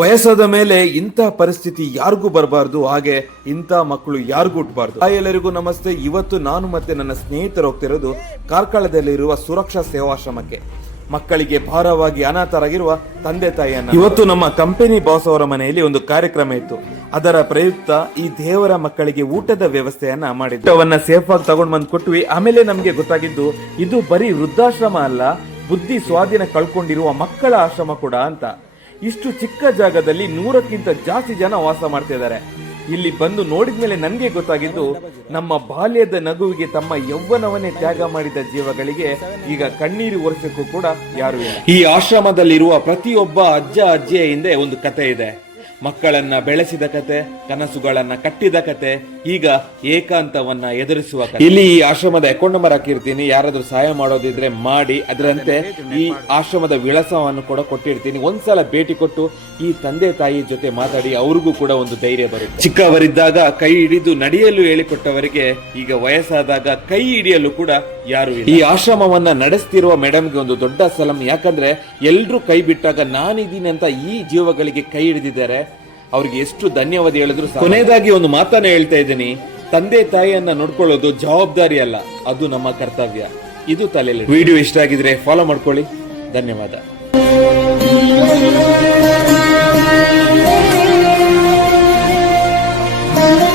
ವಯಸ್ಸಾದ ಮೇಲೆ ಇಂಥ ಪರಿಸ್ಥಿತಿ ಯಾರಿಗೂ ಬರಬಾರ್ದು, ಹಾಗೆ ಇಂಥ ಮಕ್ಕಳು ಯಾರಿಗೂ ಹುಟ್ಟಬಾರ್ದು. ಎಲ್ಲರಿಗೂ ನಮಸ್ತೆ. ಇವತ್ತು ನಾನು ಮತ್ತೆ ನನ್ನ ಸ್ನೇಹಿತರು ಹೋಗ್ತಿರೋದು ಕಾರ್ಕಳದಲ್ಲಿರುವ ಸುರಕ್ಷಾ ಸೇವಾಶ್ರಮಕ್ಕೆ. ಮಕ್ಕಳಿಗೆ ಭಾರವಾಗಿ ಅನಾಥರಾಗಿರುವ ತಂದೆ ತಾಯಿಯನ್ನ ಇವತ್ತು ನಮ್ಮ ಕಂಪನಿ ಬಾಸ್ ಅವರ ಮನೆಯಲ್ಲಿ ಒಂದು ಕಾರ್ಯಕ್ರಮ ಇತ್ತು. ಅದರ ಪ್ರಯುಕ್ತ ಈ ದೇವರ ಮಕ್ಕಳಿಗೆ ಊಟದ ವ್ಯವಸ್ಥೆಯನ್ನ ಮಾಡಿದ್ವಿ. ಊಟವನ್ನ ಸೇಫ್ ಆಗಿ ತಗೊಂಡ್ ಬಂದು ಕೊಟ್ವಿ. ಆಮೇಲೆ ನಮ್ಗೆ ಗೊತ್ತಾಗಿದ್ದು ಇದು ಬರೀ ವೃದ್ಧಾಶ್ರಮ ಅಲ್ಲ, ಬುದ್ಧಿ ಸ್ವಾಧೀನ ಕಳ್ಕೊಂಡಿರುವ ಮಕ್ಕಳ ಆಶ್ರಮ ಕೂಡ ಅಂತ. ಇಷ್ಟು ಚಿಕ್ಕ ಜಾಗದಲ್ಲಿ 100ಕ್ಕಿಂತ ಜಾಸ್ತಿ ಜನ ವಾಸ ಮಾಡ್ತಿದ್ದಾರೆ. ಇಲ್ಲಿ ಬಂದು ನೋಡಿದ್ಮೇಲೆ ನನ್ಗೆ ಗೊತ್ತಾಗಿದ್ದು, ನಮ್ಮ ಬಾಲ್ಯದ ನಗುವಿಗೆ ತಮ್ಮ ಯೌವನವನ್ನೇ ತ್ಯಾಗ ಮಾಡಿದ ಜೀವಗಳಿಗೆ ಈಗ ಕಣ್ಣೀರು ಒರೆಸಕ್ಕೂ ಕೂಡ ಯಾರು ಇಲ್ಲ. ಈ ಆಶ್ರಮದಲ್ಲಿರುವ ಪ್ರತಿಯೊಬ್ಬ ಅಜ್ಜ ಅಜ್ಜಿಯ ಹಿಂದೆ ಒಂದು ಕತೆ ಇದೆ. ಮಕ್ಕಳನ್ನ ಬೆಳೆಸಿದ ಕತೆ, ಕನಸುಗಳನ್ನ ಕಟ್ಟಿದ ಕತೆ, ಈಗ ಏಕಾಂತವನ್ನ ಎದುರಿಸುವ ಕತೆ. ಇಲ್ಲಿ ಈ ಆಶ್ರಮದ ಅಕೌಂಟ್ ನಂಬರ್ ಹಾಕಿರ್ತೀನಿ, ಯಾರಾದ್ರೂ ಸಹಾಯ ಮಾಡೋದಿದ್ರೆ ಮಾಡಿ. ಅದರಂತೆ ಈ ಆಶ್ರಮದ ವಿಳಾಸವನ್ನು ಕೂಡ ಕೊಟ್ಟಿರ್ತೀನಿ. ಒಂದ್ಸಲ ಭೇಟಿ ಕೊಟ್ಟು ಈ ತಂದೆ ತಾಯಿ ಜೊತೆ ಮಾತಾಡಿ, ಅವ್ರಿಗೂ ಕೂಡ ಒಂದು ಧೈರ್ಯ ಬರುತ್ತೆ. ಚಿಕ್ಕವರಿದ್ದಾಗ ಕೈ ಹಿಡಿದು ನಡೆಯಲು ಹೇಳಿಕೊಟ್ಟವರಿಗೆ ಈಗ ವಯಸ್ಸಾದಾಗ ಕೈ ಹಿಡಿಯಲು ಕೂಡ ಯಾರು ಇಲ್ಲ. ಈ ಆಶ್ರಮವನ್ನ ನಡೆಸ್ತಿರುವ ಮೇಡಮ್ಗೆ ಒಂದು ದೊಡ್ಡ ಸಲಾಂ. ಯಾಕಂದ್ರೆ ಎಲ್ರು ಕೈ ಬಿಟ್ಟಾಗ ನಾನಿದ್ದೀನಿ ಅಂತ ಈ ಜೀವಗಳಿಗೆ ಕೈ ಹಿಡಿದಿದ್ದಾರೆ. ಅವ್ರಿಗೆ ಎಷ್ಟು ಧನ್ಯವಾದ ಹೇಳಿದ್ರು. ಕೊನೆಯದಾಗಿ ಒಂದು ಮಾತನ್ನ ಹೇಳ್ತಾ ಇದ್ದೀನಿ, ತಂದೆ ತಾಯಿಯನ್ನ ನೋಡ್ಕೊಳ್ಳೋದು ಜವಾಬ್ದಾರಿ ಅಲ್ಲ, ಅದು ನಮ್ಮ ಕರ್ತವ್ಯ. ಇದು ತಲೆಯಲ್ಲಿ. ವಿಡಿಯೋ ಇಷ್ಟ ಆಗಿದ್ರೆ ಫಾಲೋ ಮಾಡ್ಕೊಳ್ಳಿ. ಧನ್ಯವಾದ.